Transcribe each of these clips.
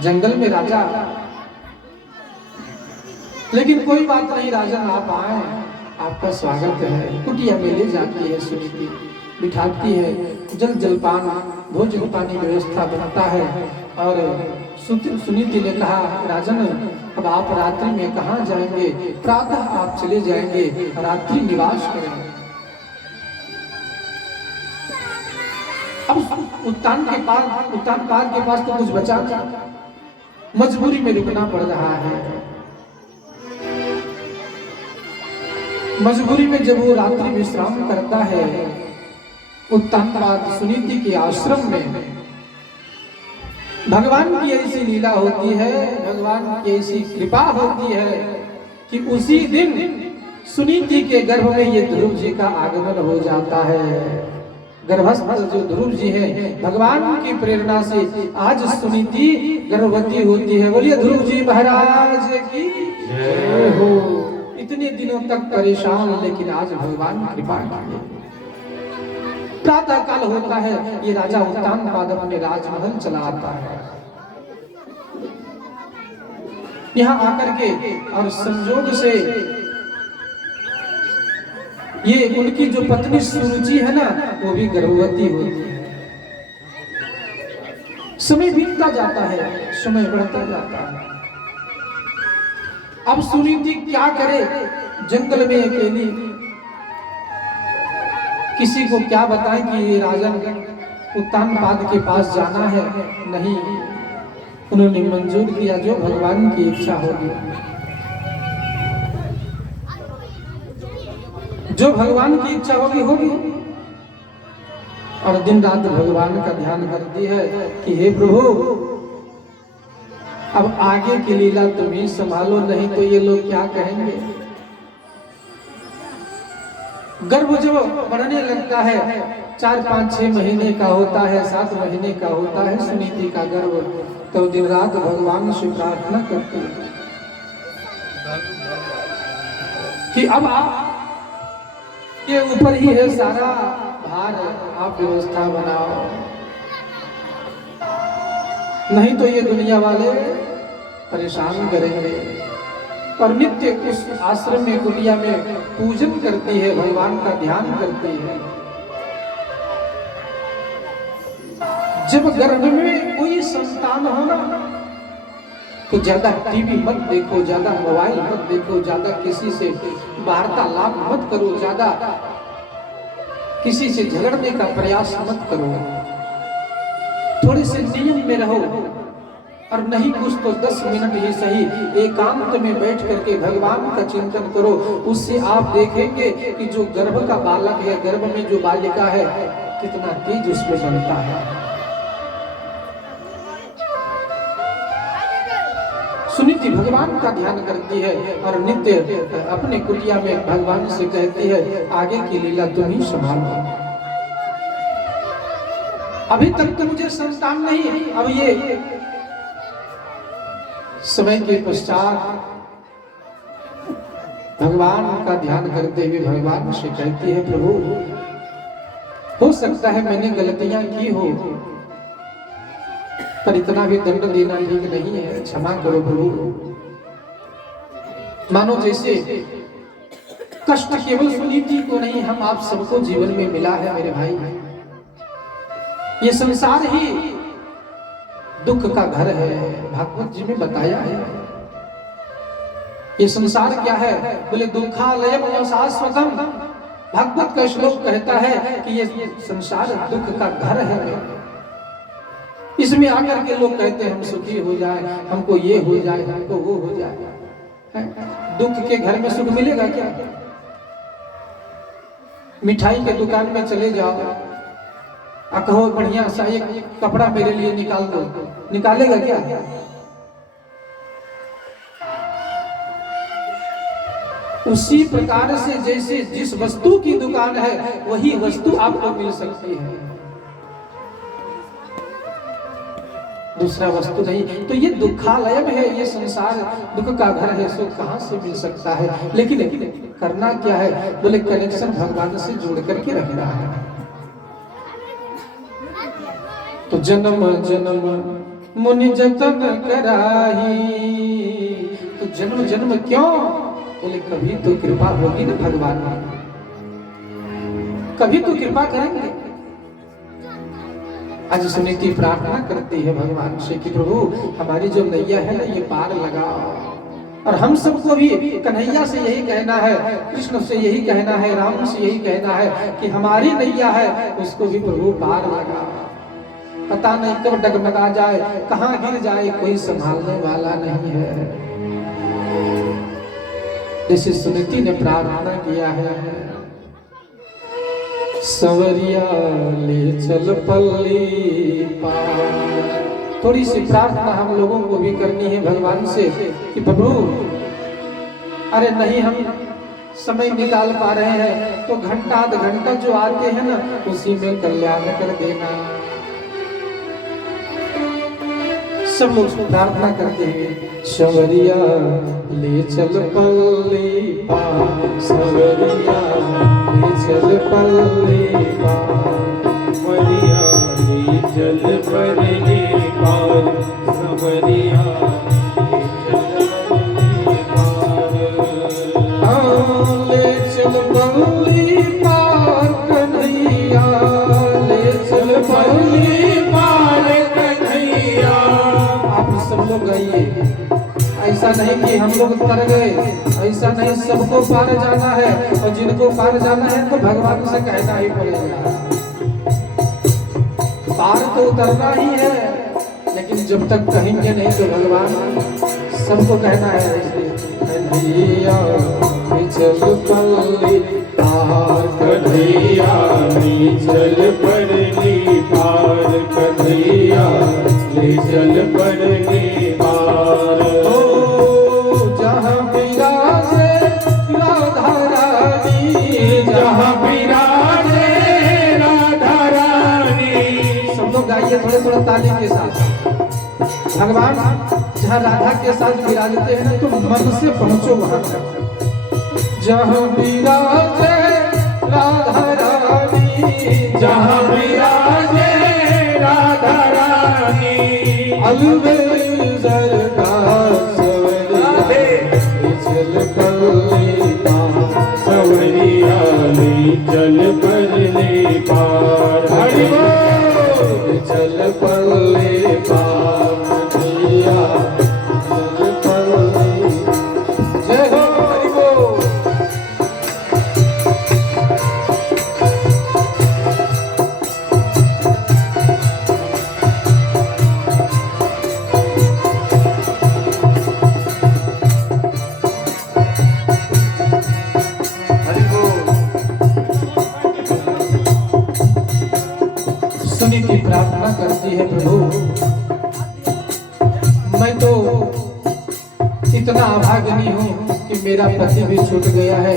जंगल में राजा, लेकिन कोई बात नहीं राजन आप आए, आपका स्वागत है। कुटिया में ले जाती है सुनीति, बिठाती है, जल जलपान भोजन पानी व्यवस्था बनाता है। और सुनीति ने कहा राजन अब आप रात्रि में कहाँ जाएंगे, प्रातः आप चले जाएंगे, रात्रि निवास करेंगे। अब उत्तान पार के पास तो कुछ बचा नहीं, मजबूरी में रुकना पड़ रहा है। मजबूरी में जब वो रात्रि विश्राम करता है, उत्तानपाद सुनीति के आश्रम में भगवान की ऐसी लीला होती है, भगवान की ऐसी कृपा होती है कि उसी दिन सुनीति के गर्भ में ये ध्रुव जी का आगमन हो जाता है। गर्भस्थ जो ध्रुव जी है, भगवान की प्रेरणा से आज सुनीति गर्भवती होती है। बोलिए ध्रुव जी महाराज की जय हो। इतने दिनों तक परेशान, लेकिन आज भगवान की कृपा की। प्रातः काल होता है, ये राजा उत्तानपाद अपने राजमहल चला आता है। यहाँ आकर के और संजोग से ये उनकी जो पत्नी सुरुचि है ना, वो भी गर्भवती होती है। समय बीतता जाता है, समय बढ़ता जाता है। अब सुनीति क्या करे, जंगल में अकेली, किसी को क्या बताएं कि ये राजा उत्तानपाद के पास जाना है। नहीं, उन्होंने मंजूर किया जो भगवान की इच्छा होगी, जो भगवान की इच्छा होगी होगी। और दिन रात भगवान का ध्यान करती है कि हे प्रभु अब आगे की लीला तुम ही संभालो, नहीं तो ये लोग क्या कहेंगे। गर्भ जब बढ़ने लगता है, 4, 5, 6 महीने का होता है, 7 महीने का होता है सुनीति का गर्भ, तो दिन रात भगवान से प्रार्थना करती है कि अब आप के ऊपर ही है सारा भार, आप व्यवस्था बनाओ, नहीं तो ये दुनिया वाले परेशान करेंगे। और नित्य उस आश्रम में कुटिया में पूजन करती है, भगवान का ध्यान करती है। जब गर्भ में कोई संतान हो ना, तो ज्यादा टीवी मत देखो, ज्यादा मोबाइल मत देखो, ज्यादा किसी से वार्तालाप मत करो, ज्यादा किसी से झगड़ने का प्रयास मत करो। थोड़े से नियम में रहो, और नहीं कुछ तो 10 मिनट ही सही एकांत में बैठ करके भगवान का चिंतन करो। उससे आप देखेंगे कि जो गर्भ का बालक है, गर्भ में जो बालिका है, कितना तेज उसमें बनता है। सुनीति भगवान का ध्यान करती है और नित्य अपने कुटिया में भगवान से कहती है आगे की लीला तुम ही संभालो। अभी तक तो मुझे संतान नहीं, अब ये समय के पश्चात भगवान का ध्यान करते हुए भगवान से कहती है प्रभु हो सकता है मैंने गलतियां की हो, पर इतना भी दंड देना ठीक नहीं है, क्षमा करो प्रभु। मानो जैसे कष्ट केवल सुनीति को नहीं, हम आप सबको जीवन में मिला है मेरे भाई। ये संसार ही दुख का घर है, भागवत जी में बताया है। ये संसार क्या है, बोले दुखालयम शाश्वतम। भागवत का श्लोक कहता है कि ये संसार दुख का घर है। इसमें आकर के लोग कहते हैं हम सुखी हो जाए, हमको ये हो जाए, हमको वो हो जाए। दुख के घर में सुख मिलेगा क्या? मिठाई के दुकान में चले जाओ, कहो बढ़िया सा एक कपड़ा मेरे लिए निकाल दो, निकालेगा क्या? उसी प्रकार से जैसे जिस वस्तु की दुकान है वही वस्तु आपको मिल सकती है, दूसरा वस्तु नहीं। तो ये दुखालयम है, ये संसार दुख का घर है, सुख कहां से मिल सकता है? लेकिन करना क्या है, बोले कनेक्शन भगवान से जोड़ करके रखना है। तो जन्म जन्म मुनि जतन कराही। तो जन्म जन्म क्यों? बोले कभी तो कृपा होगी ना भगवान, कभी तो कृपा करेंगे। आज सुनीति प्रार्थना करती है भगवान से कि प्रभु हमारी जो नैया है ना ये पार लगाओ। और हम सबको भी कन्हैया से यही कहना है, कृष्ण से यही कहना है, राम से यही कहना है कि हमारी नैया है उसको भी प्रभु पार लगाओ। पता नहीं कब डगमगा जाए, कहां गिर जाए, कोई संभालने वाला नहीं है। जैसे सुनीति ने प्रार्थना किया है, सवरिया ले चल पल्ली पार। थोड़ी सी प्रार्थना हम लोगों को भी करनी है भगवान से कि प्रभु अरे नहीं हम समय निकाल पा रहे हैं तो घंटा आध घंटा जो आते हैं ना उसी में कल्याण कर देना। सब लोग प्रार्थना करते हैं, सवरिया ले चल पल्ली पार, सवरिया ले चल पल्ली पार, सवरिया ले चल पल्ली पार, सवरिया ले चल पल्ली पार कन्हैया, ले चल पल्ली पार कन्हैया। आप सब लोग गाइए, ऐसा नहीं कि हम लोग तर गए, ऐसा नहीं, सबको पार जाना है और जिनको पार जाना है तो भगवान से कहना ही पड़ेगा। पार तो उतरना ही है, लेकिन जब तक कहेंगे नहीं तो भगवान सबको कहना है। कन्हैया चल पल्ली पार, कन्हैया ले चल पल्ली पार, कन्हैया ले चल पल्ली पार। जहाँ विराजे राधा रानी, जहाँ विराजे राधा रानी। सब लोग गाइए थोड़े थोड़े ताली के साथ। भगवान जहाँ राधा के साथ विराजते हैं ना तो मन से पहुंचो वहां तक। जहाँ विराजे राधा रानी, जहाँ विराजे राधा रानी। अलवेजर का सवरिया चल पल्ली पार, सवरिया ले चल पल्ली पार, चल पल्ली पार, कन्हैया चल पल्ली। जय हो हरि बोल। सुनीति प्रार्थना करती है, प्रभु मैं तो इतना अभागिनी हूँ कि मेरा पति भी छूट गया है,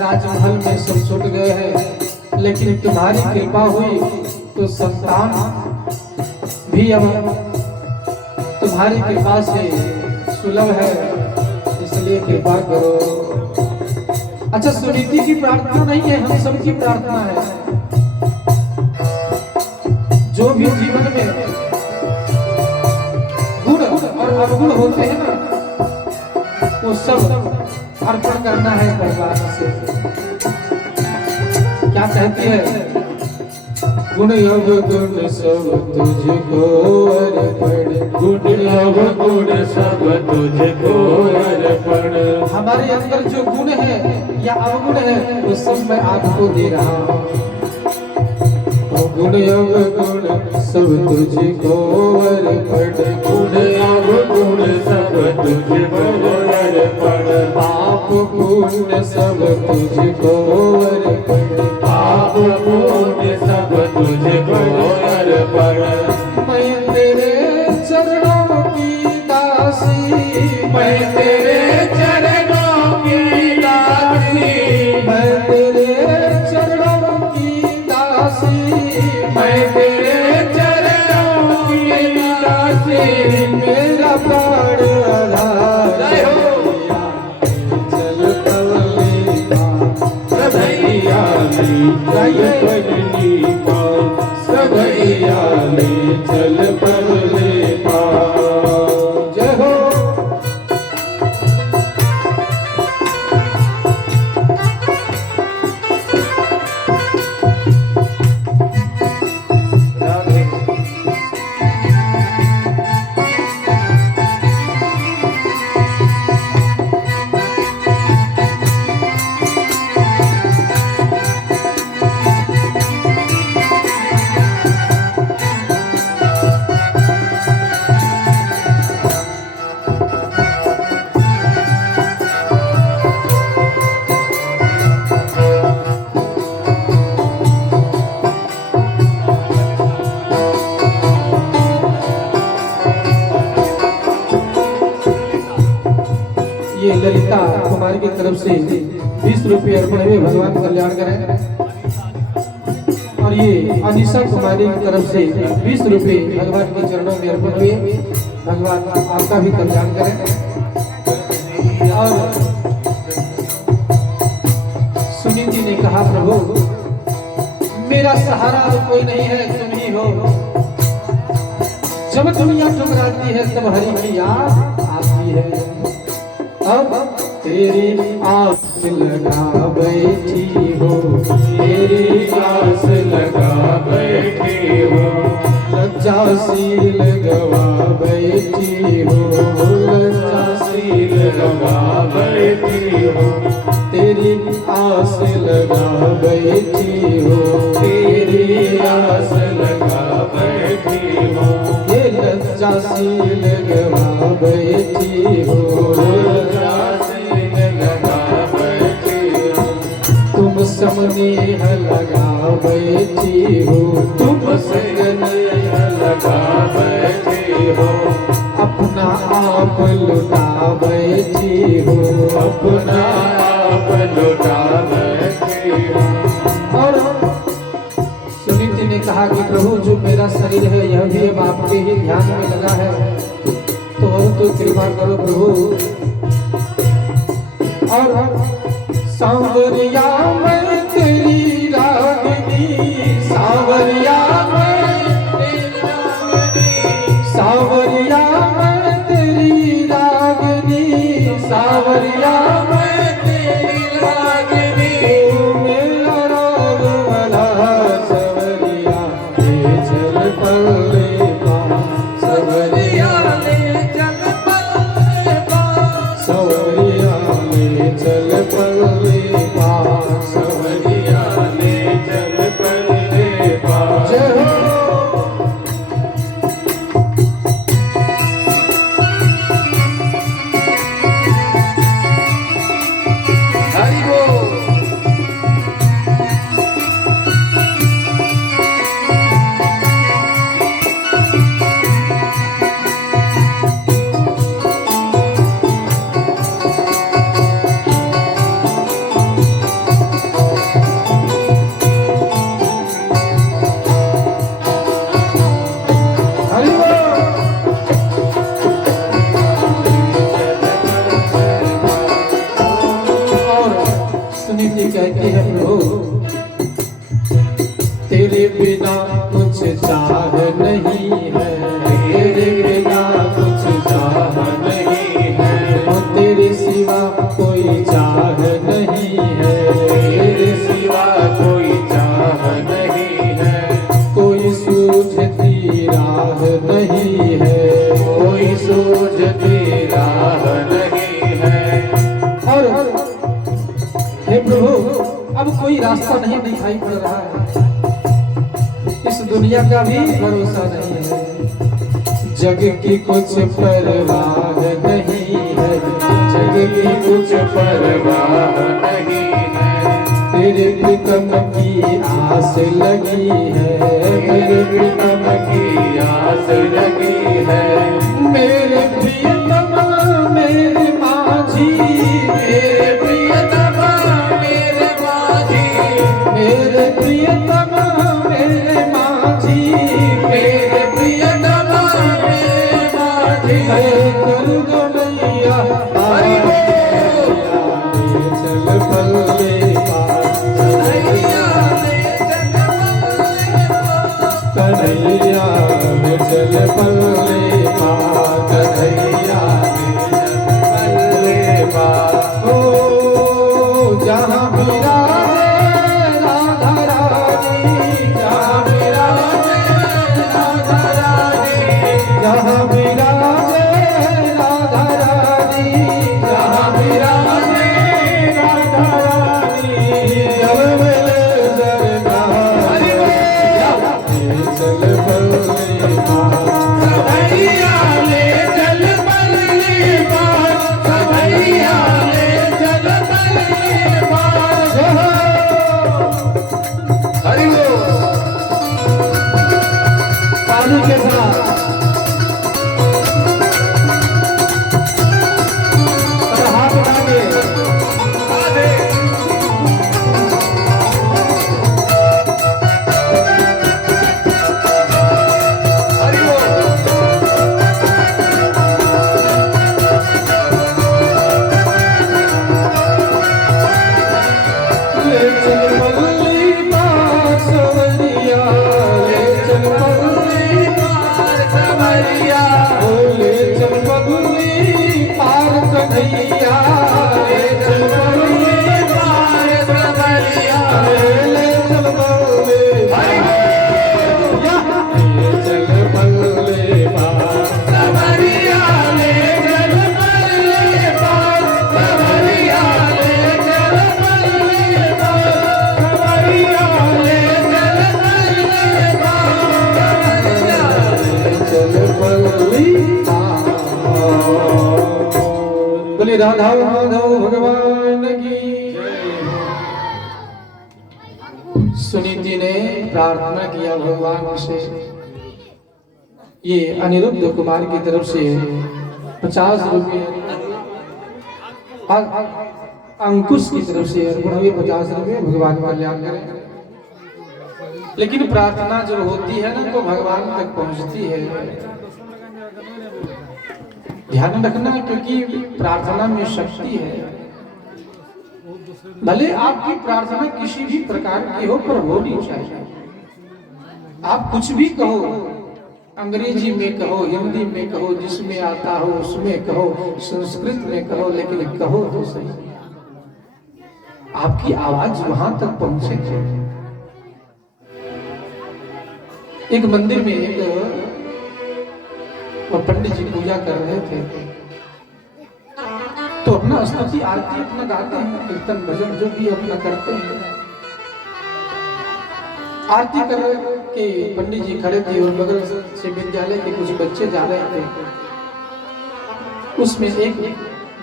राजमहल में सब छूट गए हैं, लेकिन तुम्हारी कृपा हुई तो संतान भी अब तुम्हारी कृपा से सुलभ है, इसलिए कृपा करो। अच्छा सुनीति की प्रार्थना नहीं है, हम सबकी प्रार्थना है। जो भी जीवन में गुण और अवगुण होते हैं ना वो सब अर्पण करना है भगवान से। क्या कहती है? गुण अवगुण सब तुझको अर्पण, गुण अवगुण सब तुझको अर्पण। हमारे अंदर जो गुण है या अवगुण है वो सब मैं आपको दे रहा हूँ। गुण अवगुण सब तुझको अर्पण, गुण अवगुण सब तुझको अर्पण। पाप पुण्य सब तुझको अर्पण, पाप पुण्य सब तुझको अर्पण। मैं तेरे चरणों की दासी, मैं तेरे चरणों की दासी, मैं तेरे चरणों की दासी, मैं तेरे चरणों की दासी। मेरा प्राण आधार, चल पल्ली पार, ललिता कुमार की तरफ से 20 रुपये अर्पण हुए, भगवान कल्याण करें। और ये अनिशा कुमारी की तरफ से 20 रुपये भगवान के चरणों में अर्पण हुए, भगवान आपका भी कल्याण करें। और सुनीति ने कहा, प्रभु मेरा सहारा तो कोई नहीं है, तुम ही हो। जब दुनिया ठुकराती है तब हरि की याद आती है। अब तेरी आस लगा बैठी हो, तेरी आस लगा बैठी हो, लज्जाशील गवा बैठी हो, लज्जाशील लगा बैठी हो, तेरी आस लगा बैठी हो, तेरी आस लगा बैठी हो, ये लज्जाशील गवा बैठी हो, लज्जाशील लगा बैठी हो, तुम समनेह लगा बैठी हो, तुम स्नेह लगा बैठी हो, अपना आप लुटा बैठी हो, अपना आप लुटा बैठी हो। और सुनीति ने कहा कि प्रभु जो मेरा शरीर है यह भी अब आपके ही ध्यान में लगा है, तो कृपा करो प्रभु। और सांवरिया मैं तेरी रागिनी, सांवरिया मैं तेरी रागिनी, सांवरिया मैं तेरी रागिनी, सांवरिया मैं तेरी रागिनी, मेरा राग वाला सवरिया ले चल पल्ले पा, सवरिया ले चल पल्ले पा, सवरिया ले चल पल्ले पा, सवरिया ले चल पल्ले पा। जय हो। हरि बोल। हरि बोल। और सुनीति कहती है, प्रभु तेरे बिना कुछ चाह नहीं है, तेरे बिना कुछ चाह नहीं है, और तेरे सिवा कोई चाह नहीं है, तेरे सिवा कोई चाह नहीं है, कोई सूझती राह नहीं है, कोई सूझती राह नहीं है। और हे प्रभु अब कोई रास्ता नहीं दिखाई पड़ रहा है, इस दुनिया का भी भरोसा नहीं है, जग की कुछ परवाह नहीं है, जग की कुछ परवाह नहीं है, तेरे प्रीतम की आस लगी है, मेरे प्रीतम की आस लगी है, मेरे प्रियतम मेरे माझी, मेरे प्रियतम मेरे माझी, मेरे प्रियतम मेरे माझी, मेरे प्रियतम मेरे माझी। हे करुण मैया हरि बोल। चल पल्ले पार, कन्हैया ले चल पल्ले पार, कन्हैया में चल पल्ले पार, कन्हैया ले चल पल्ले पार। ओ जहाँ विराजे राधा रानी, जहाँ विराजे राधा रानी, जहाँ विराजे राधा रानी, जहाँ विराजे राधा रानी, जब मिले सरकार चल पल्ले पार, कन्हैया ले चल पल्ले पार, कन्हैया ले चल पल्ले पार। हरि बोल। ताली के साथ और हाथ उठा ललिता। बोले राधा माधव भगवान की। सुनीति ने प्रार्थना किया भगवान से, ये अनिरुद्ध कुमार की तरफ से 50 रुपये, अंकुश की तरफ से अर्पण हुए 50 रुपये, भगवान कल्याण करें। लेकिन प्रार्थना जब होती है ना तो भगवान तक पहुंचती है, ध्यान रखना, क्योंकि प्रार्थना में शक्ति है। भले आपकी प्रार्थना किसी भी प्रकार की हो पर होनी चाहिए। आप कुछ भी कहो, अंग्रेजी में कहो, हिंदी में कहो, जिसमें आता हो उसमें कहो, संस्कृत में कहो, लेकिन कहो तो सही, आपकी आवाज वहां तक पहुंचे। एक मंदिर में एक पंडित जी पूजा कर रहे थे, तो अपना स्तुति आरती अपना गाते हैं, कीर्तन भजन जो भी अपना करते हैं। आरती कर के पंडित जी खड़े थे और बगल से विद्यालय के कुछ बच्चे जा रहे थे। उसमें एक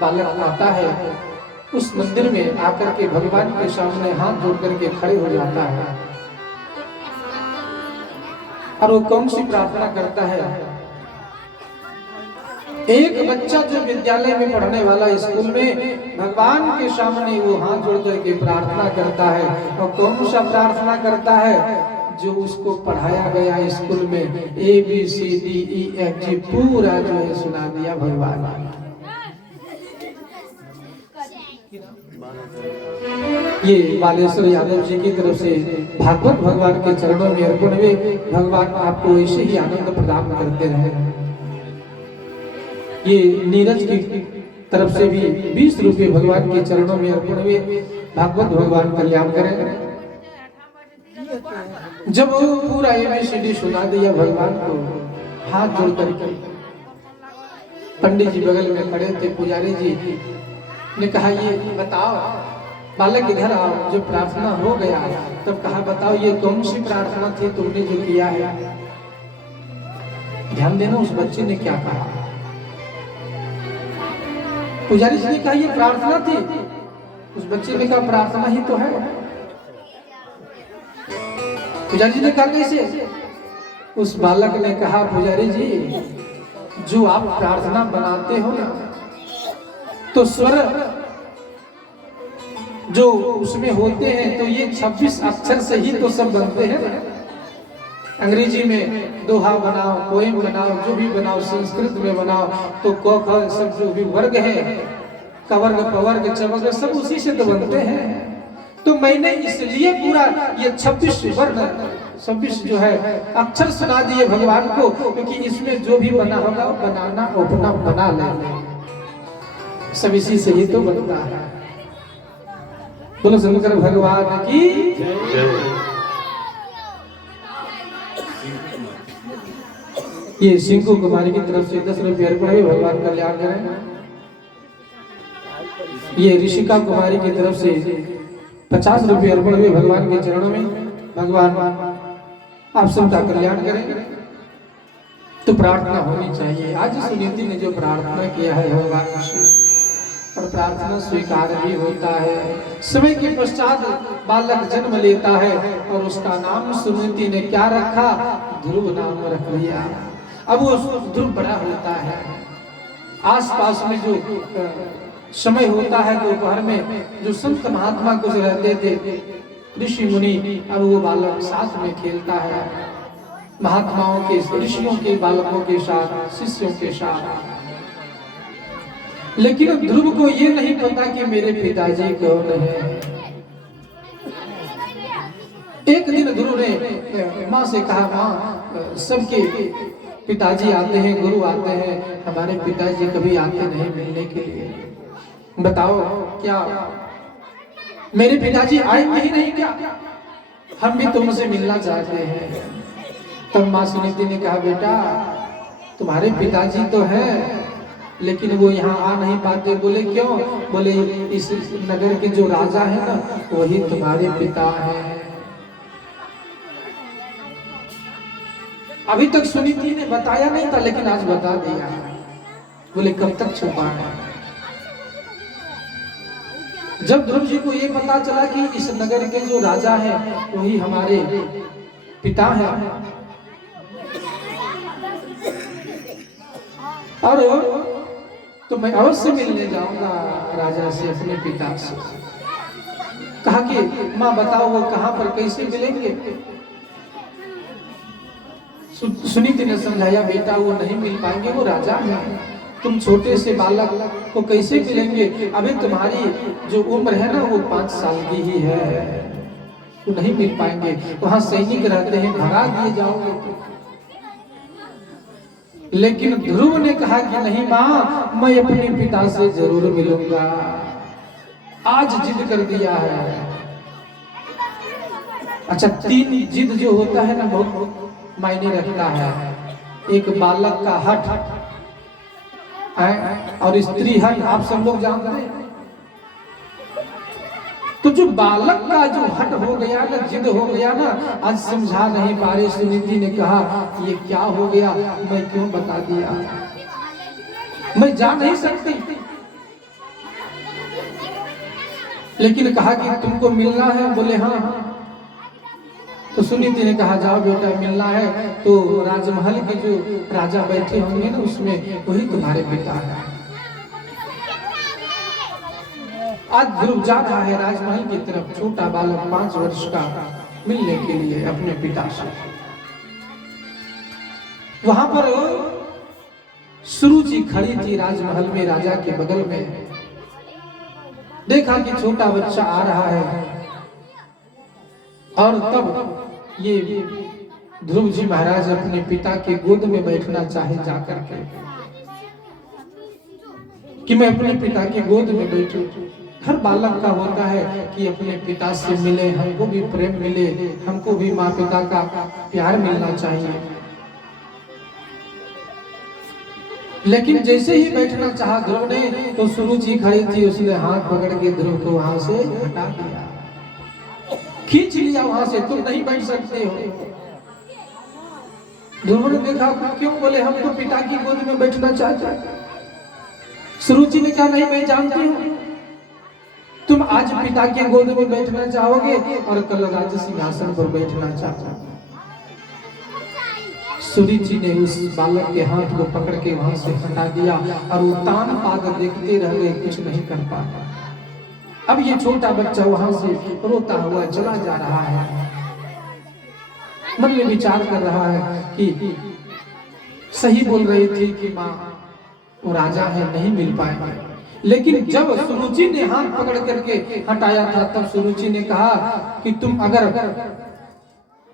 बालक आता है, उस मंदिर में आकर के भगवान के सामने हाथ जोड़ करके खड़े हो जाता है और वो कौन सी प्रार्थना करता है। एक बच्चा जो विद्यालय में पढ़ने वाला स्कूल में भगवान के सामने वो हाथ जोड़ करके प्रार्थना करता है, और कौन सा प्रार्थना करता है, जो उसको पढ़ाया गया स्कूल में ABCDEFG पूरा जो है सुना दिया भगवान। ये बालेश्वर यादव जी की तरफ से भागवत भगवान के चरणों में अर्पण हुए। भगवान आपको ऐसे ही आनंद प्रदान करते रहे। ये नीरज की तरफ से भी 20 रुपये भगवान के चरणों में अर्पण हुए। भागवत भगवान कल्याण करें। जब वो पूरा ABCD सुना दिया भगवान को, हाथ जोड़ करके पंडित जी बगल में खड़े थे, पुजारी जी ने कहा ये बताओ बालक इधर आओ, जो प्रार्थना हो गया। तब कहा बताओ ये कौन सी प्रार्थना थी तुमने जो किया है। ध्यान देना उस बच्चे ने क्या कहा। पुजारी जी ने कहा ये प्रार्थना थी। उस बच्चे ने कहा प्रार्थना ही तो है। पुजारी जी ने कहा कैसे। उस बालक ने कहा पुजारी जी जो आप प्रार्थना बनाते हो ना, तो स्वर जो उसमें होते हैं तो ये 26 अक्षर से ही तो सब बनते हैं। अंग्रेजी में दोहा बनाओ, पोएम बनाओ, जो भी बनाओ, संस्कृत में बनाओ तो क ख सब जो भी वर्ग है, कवर्ग पवर्ग चवर्ग सब उसी से तो बनते हैं। तो मैंने इसलिए पूरा ये 26 वर्ण 26 जो है अक्षर सुना दिए भगवान को, क्योंकि इसमें जो भी बना होगा बनाना अपना बना लेना, सब इसी से ही तो बनता है। बोलो शंकर भगवान की। ये सिंकू कुमारी की तरफ से 10 रुपये अर्पण हुए। भगवान कल्याण करें। ये ऋषिका कुमारी की तरफ से 50 रुपये अर्पण हुए भगवान के चरणों में। भगवान आप सबका कल्याण करें। तो प्रार्थना होनी चाहिए। आज सुनीति ने जो प्रार्थना किया है भगवान से, और प्रार्थना स्वीकार भी होता है। समय के पश्चात बालक जन्म लेता है और उसका नाम सुनीति ने क्या रखा, ध्रुव नाम रख लिया। अब वो ध्रुव बड़ा होता है। आसपास में जो समय होता है दोपहर में, जो संत महात्मा कुछ रहते थे ऋषि मुनि, अब वो बालक साथ में खेलता है महात्माओं के, ऋषियों के बालकों के साथ, शिष्यों के साथ। लेकिन ध्रुव को ये नहीं पता कि मेरे पिताजी कौन है। एक दिन ध्रुव ने माँ से कहा, माँ सबके पिताजी आते हैं, गुरु आते हैं, हमारे पिताजी कभी आते नहीं मिलने के लिए, बताओ क्या मेरे पिताजी आएंगे ही नहीं क्या, हम भी तुमसे मिलना चाहते हैं। तब माँ सुनीति ने कहा, बेटा तुम्हारे पिताजी तो हैं लेकिन वो यहाँ आ नहीं पाते। बोले क्यों? बोले इस नगर के जो राजा है ना वही तुम्हारे पिता हैं। अभी तक सुनीति ने बताया नहीं था, लेकिन आज बता दिया। बोले कब तक छुपाना। जब ध्रुव जी को ये पता चला कि इस नगर के जो राजा है वही हमारे पिता है, और तो मैं अवश्य मिलने जाऊंगा राजा से, अपने पिता से। कहा कि माँ बताओ वो कहां पर कैसे मिलेंगे। सुनीति ने समझाया बेटा वो नहीं मिल पाएंगे, वो राजा है, तुम छोटे से बालक को कैसे मिलेंगे। अभी तुम्हारी जो उम्र है ना वो 5 साल की ही है, तो नहीं मिल पाएंगे। वहां सैनिक रहते हैं, भगा दिए जाओगे। लेकिन ध्रुव ने कहा कि नहीं माँ, मैं अपने पिता से जरूर मिलूंगा, आज जिद कर दिया है। अच्छा, 3 जिद जो होता है ना बहुत मायने रखता है। एक बालक का हठ है और स्त्री हठ, आप सब लोग जानते हैं। तो जो बालक का जो हट हो गया ना, जिद हो गया ना, आज समझा नहीं पा रही। सुनीति ने कहा ये क्या हो गया, मैं क्यों बता दिया, मैं जा नहीं सकती। लेकिन कहा कि तुमको मिलना है। बोले हाँ। तो सुनीति ने कहा जाओ बेटा, मिलना है तो राजमहल के जो राजा बैठे होंगे ना उसमें वही तुम्हारे पिता है। आज ध्रुव जा रहा है राजमहल की तरफ, छोटा बालक 5 वर्ष का, मिलने के लिए अपने पिता से। वहां पर सुरुचि खड़ी थी राजमहल में, राजा के बगल में। देखा कि छोटा बच्चा आ रहा है, और तब ये ध्रुव जी महाराज अपने पिता के गोद में बैठना चाहे जाकर के, कि मैं अपने पिता के गोद में बैठूं। हर बालक का होता है कि अपने पिता से मिले, हमको भी प्रेम मिले, हमको भी माँ पिता का प्यार मिलना चाहिए। लेकिन जैसे ही बैठना चाहा ध्रुव ने, तो सुरुचि खड़ी थी, उसने हाथ पकड़ के ध्रुव को वहां से हटा दिया, खींच लिया वहां से, तुम नहीं बैठ सकते हो। ध्रुव ने देखा क्यों। बोले हम तो पिता की गोद में बैठना चाहते हैं। सुरुचि ने कहा नहीं, मैं जानती हूँ तुम आज पिता के गोद में बैठना चाहोगे और कल राज सिंहासन पर बैठना चाहोगे। सुरुचि ने उस बालक के हाथ को पकड़ के वहां से हटा दिया और वो तान पाद देखते रह गए, कुछ नहीं कर पाया। अब ये छोटा बच्चा वहां से रोता हुआ चला जा रहा है, मन में विचार कर रहा है कि सही बोल रही थी कि माँ वो राजा है, नहीं मिल पाएगा। लेकिन जब सुरुचि ने हाथ पकड़ करके हटाया था, तब सुरुचि ने कहा कि तुम अगर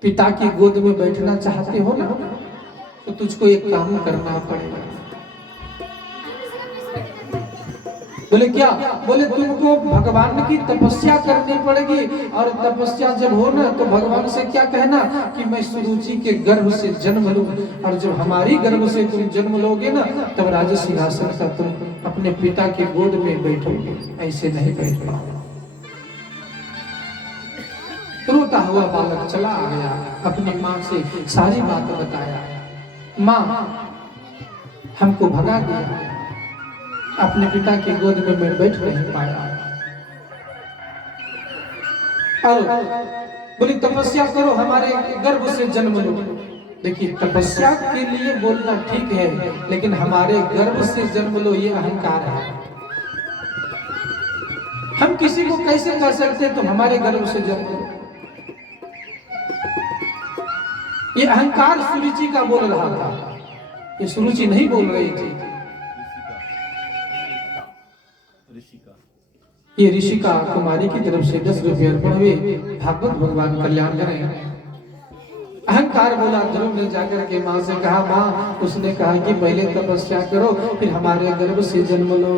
पिता की गोद में बैठना चाहते हो ना, तो तुझको एक काम करना पड़ेगा। बोले क्या? बोले तुमको भगवान की तपस्या करनी पड़ेगी, और तपस्या जब हो ना तो भगवान से क्या कहना कि मैं सुरुचि के गर्भ से जन्म लूं, और जब हमारी गर्भ से तुम जन्म लोगे ना तब राज सिंहासन का तुम अपने पिता के गोद में बैठोगे, ऐसे नहीं बैठ पाओगे। रोता हुआ बालक चला आ गया, अपनी माँ से सारी बात बताया। माँ हमको भगा दिया, अपने पिता के गोद में मैं बैठ नहीं पाया। और बोली तपस्या करो, हमारे गर्भ से जन्म लो। देखिए तपस्या के लिए बोलना ठीक है, लेकिन हमारे गर्भ से जन्म लो ये अहंकार है। हम किसी को कैसे कह सकते तुम हमारे गर्भ से जन्म लो? ये अहंकार सुरुचि का बोल रहा था, ये सुरुचि नहीं बोल रही थी। ये ऋषिका कुमारी की तरफ से 10 रुपये अर्पण हुए। भागवत भगवान कल्याण करें। अहंकार बोला। ध्रुव ने जाकर के माँ से कहा, माँ उसने कहा कि पहले तपस्या करो फिर हमारे गर्भ से जन्म लो।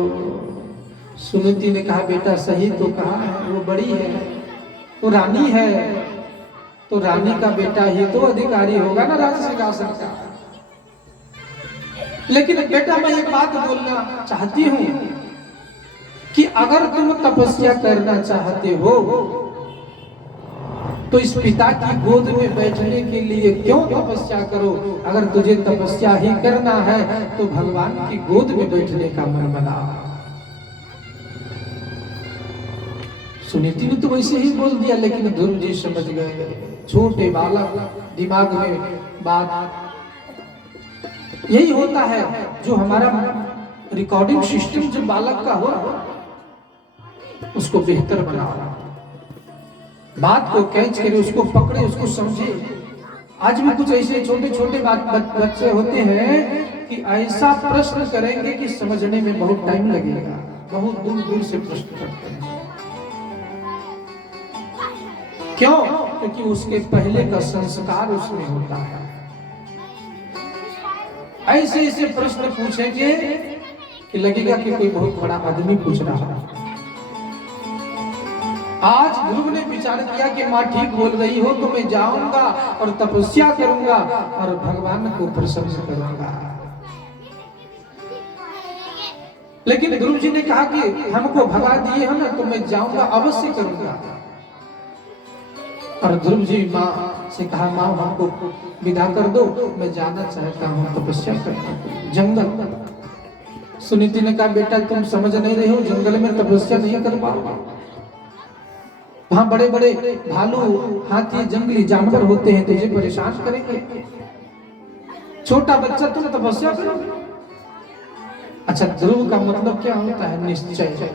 सुनीति ने कहा बेटा सही तो कहा है, वो बड़ी है, वो रानी है, तो रानी का बेटा ही तो अधिकारी होगा ना राज सिंहासन का। लेकिन बेटा मैं एक बात बोलना चाहती हूँ कि अगर तुम तपस्या करना चाहते हो तो इस पिता की गोद में बैठने के लिए क्यों तपस्या करो? अगर तुझे तपस्या ही करना है तो भगवान की गोद में बैठने का मन बना। सुनीति ने तो वैसे ही बोल दिया, लेकिन ध्रुव जी समझ गए। छोटे बालक, दिमाग में बात यही होता है। जो हमारा रिकॉर्डिंग सिस्टम जब बालक का हो उसको बेहतर बनाओ, बात को कैच करे, उसको पकड़े, उसको समझे। आज भी कुछ ऐसे छोटे छोटे बच्चे होते हैं कि ऐसा प्रश्न करेंगे कि समझने में बहुत टाइम लगेगा, बहुत दूर दूर से प्रश्न करते हैं। क्यों? क्योंकि उसके पहले का संस्कार उसमें होता है। ऐसे ऐसे प्रश्न पूछेंगे कि लगेगा कि कोई बहुत बड़ा आदमी पूछ रहा है। आज ध्रुव ने विचार किया कि माँ ठीक बोल रही हो तो मैं जाऊंगा और तपस्या करूंगा और भगवान को प्रसन्न करूंगा। लेकिन ध्रुव जी ने कहा कि हमको भगा दिए है ना, तो मैं जाऊंगा, अवश्य करूंगा। और ध्रुव जी माँ से कहा, माँ हमको विदा कर दो, मैं जाना चाहता हूँ तपस्या करना जंगल। सुनीति ने कहा, बेटा तुम समझ नहीं रहे हो, जंगल में तपस्या नहीं कर पाओगे। वहां बड़े बड़े भालू, हाथी, जंगली जानवर होते हैं, तुझे परेशान करेंगे। छोटा बच्चा तुम तपस्या करोगे? अच्छा, ध्रुव का मतलब क्या होता है? निश्चय,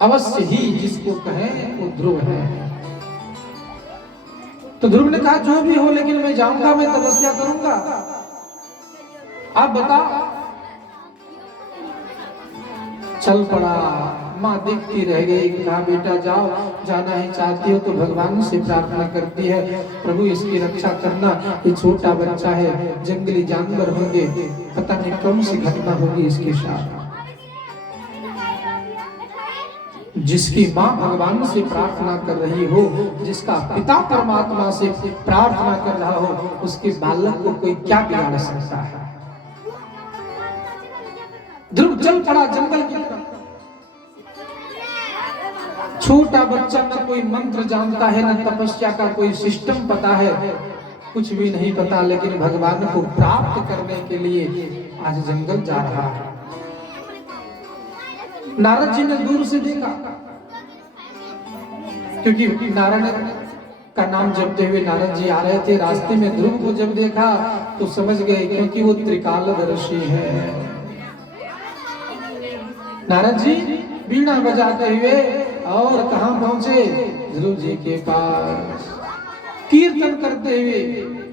अवश्य ही जिसको कहें वो ध्रुव है। तो ध्रुव ने कहा जो भी हो, लेकिन मैं जाऊंगा, मैं तपस्या करूंगा। आप बताओ। चल पड़ा। माँ देखती रह गई। कहा, बेटा जाओ, जाना ही चाहती हो तो भगवान से प्रार्थना करती है, प्रभु इसकी रक्षा करना, ये छोटा बच्चा है, जंगली जानवर होंगे, पता नहीं कौन सी घटना होगी इसके साथ। जिसकी माँ भगवान से प्रार्थना कर रही हो, जिसका पिता परमात्मा से प्रार्थना कर रहा हो, उसके बालक को कोई क्या बिगाड़ सकता है? ध्रुव चल पड़ा जंगल की तरफ। छोटा बच्चा न कोई मंत्र जानता है, न तपस्या का कोई सिस्टम पता है, कुछ भी नहीं पता, लेकिन भगवान को प्राप्त करने के लिए आज जंगल जा रहा है। नारद जी ने दूर से देखा, क्योंकि नारायण का नाम जपते हुए नारद जी आ रहे थे। रास्ते में ध्रुव को जब देखा तो समझ गए, क्योंकि वो त्रिकालदर्शी है। नारद जी बीड़ा बजाते हुए और कहां पहुंचे? ध्रुव जी के पास। कीर्तन करते हुए,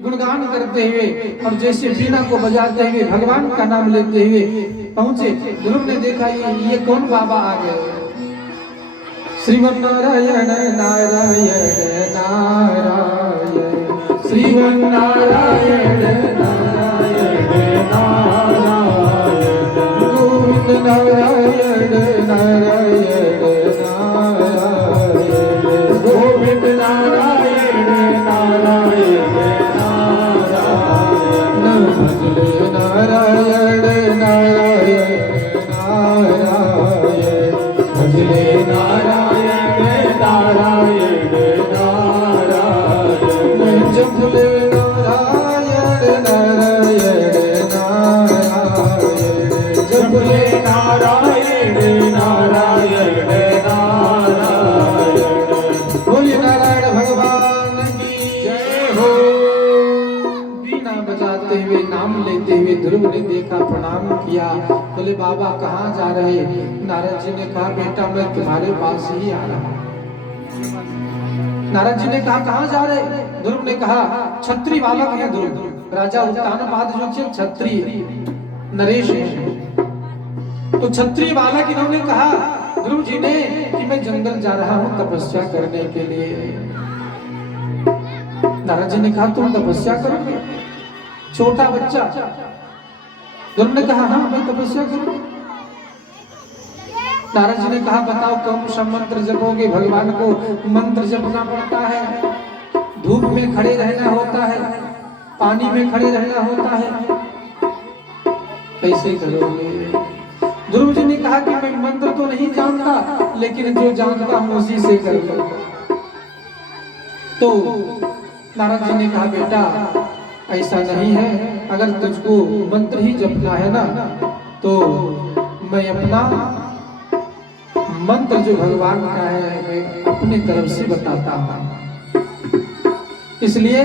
गुणगान करते हुए, और जैसे बीड़ा को बजाते हुए भगवान का नाम लेते हुए पहुंचे। ध्रुव ने देखा ये कौन बाबा आ गए? श्रीमन्नारायण नारायण नारायण, श्रीमन्नारायण नारायण नारायण, गोविंद नारायण नारायण नारायण, गोविंद नारायण नारायण नारायण, भजले नारायण नारायण नारायण, भजले नारायण नारायण नारायण, जपले नारायण नारायण नारायण, जपले नारायण नारायण नारायण। बोलिए नारायण भगवान की जय हो। बीना बजाते हुए, नाम लेते हुए ध्रुव ने देखा, प्रणाम किया। बोले, बाबा कहाँ जा रहे? नारद जी ने कहा, बेटा मैं तुम्हारे पास ही आ रहा हूं। नारद जी ने कहा, कहाँ जा रहे? ध्रुव ने कहा, क्षत्रिय बालक है ध्रुव, राजा उत्तानपाद जो क्षत्रिय नरेश है, तो क्षत्रिय बालक इन्होंने कहा ध्रुव जी ने कि मैं जंगल जा रहा हूं तपस्या करने के लिए। नारद जी ने कहा, तुम तपस्या करोगे? छोटा बच्चा। ध्रुव ने कहा, हाँ मैं तपस्या करूंगा। नारद जी ने कहा, बताओ कौन सा मंत्र जपोगे? भगवान को मंत्र जपना पड़ता है, धूप में खड़े रहना होता है, पानी में खड़े रहना होता है, कैसे करोगे? ध्रुव जी ने कहा कि मैं मंत्र तो नहीं जानता, लेकिन जो जानता हूं उसी से कर लूंगा। तो नारद जी ने कहा बेटा ऐसा नहीं है, अगर तुझको मंत्र ही जपना है ना तो मैं अपना मंत्र जो भगवान का है मैं अपनी तरफ से बताता हूं, इसलिए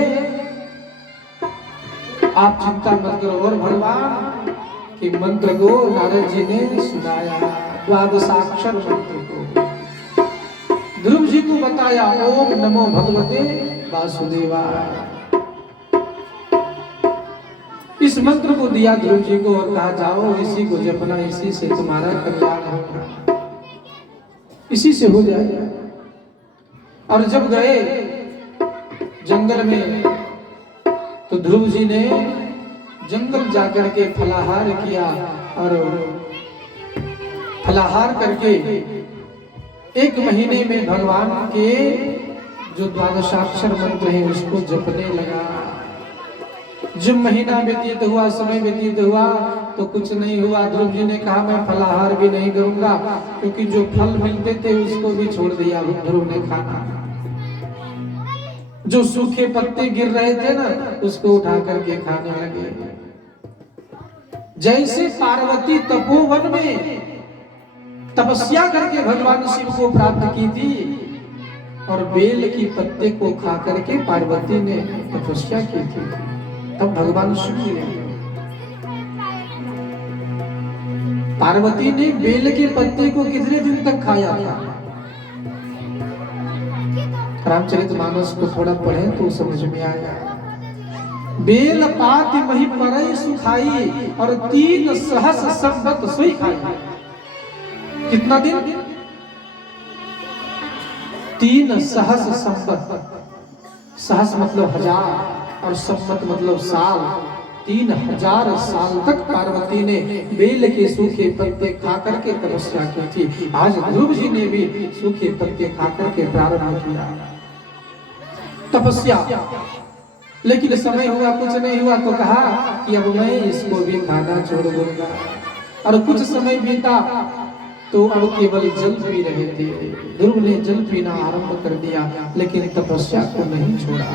आप चिंता मत करो। और भगवान के मंत्र को नारद जी ने सुनाया, द्वादशाक्षर मंत्र को ध्रुव जी को बताया, ओम नमो भगवते वासुदेवाय। इस मंत्र को दिया ध्रुव जी को और कहा जाओ इसी को जपना, इसी से तुम्हारा कल्याण होगा, इसी से हो जाएगा। और जब गए जंगल में तो ध्रुव जी ने जंगल जाकर के फलाहार किया और फलाहार करके 1 महीने में भगवान के जो द्वादशाक्षर मंत्र है उसको जपने लगा। जब महीना व्यतीत हुआ, समय व्यतीत हुआ तो कुछ नहीं हुआ। ध्रुव जी ने कहा मैं फलाहार भी नहीं करूंगा, क्योंकि जो फल मिलते थे उसको भी छोड़ दिया ध्रुव ने खाना। जो सूखे पत्ते गिर रहे थे ना उसको उठा करके खाने लगे। जैसे पार्वती तपोवन में तपस्या करके भगवान शिव को प्राप्त की थी और बेल की पत्ते को खा करके पार्वती ने तपस्या की थी, तब भगवान शिव मिले। पार्वती ने बेल के पत्ते को कितने दिन तक खाया था? रामचरितमानस को थोड़ा पढ़े तो समझ में आया। बेल पात मही परई सुखाई और 3 सहस संवत सोई खाई। कितना दिन? 3 सहस संवत। सहस मतलब 1000 और संवत मतलब साल। 3000 साल तक पार्वती ने बेल के सूखे पत्ते खा करके तपस्या की थी। आज ध्रुव जी ने भी सूखे पत्ते खा करके प्रारंभ किया तपस्या। लेकिन समय हुआ, कुछ नहीं हुआ तो कहा कि अब मैं इसको भी खाना छोड़ दूंगा। और कुछ समय बीता तो अब केवल जल पी रहे थे। ध्रुव ने जल पीना आरंभ कर दिया, लेकिन तपस्या को नहीं छोड़ा।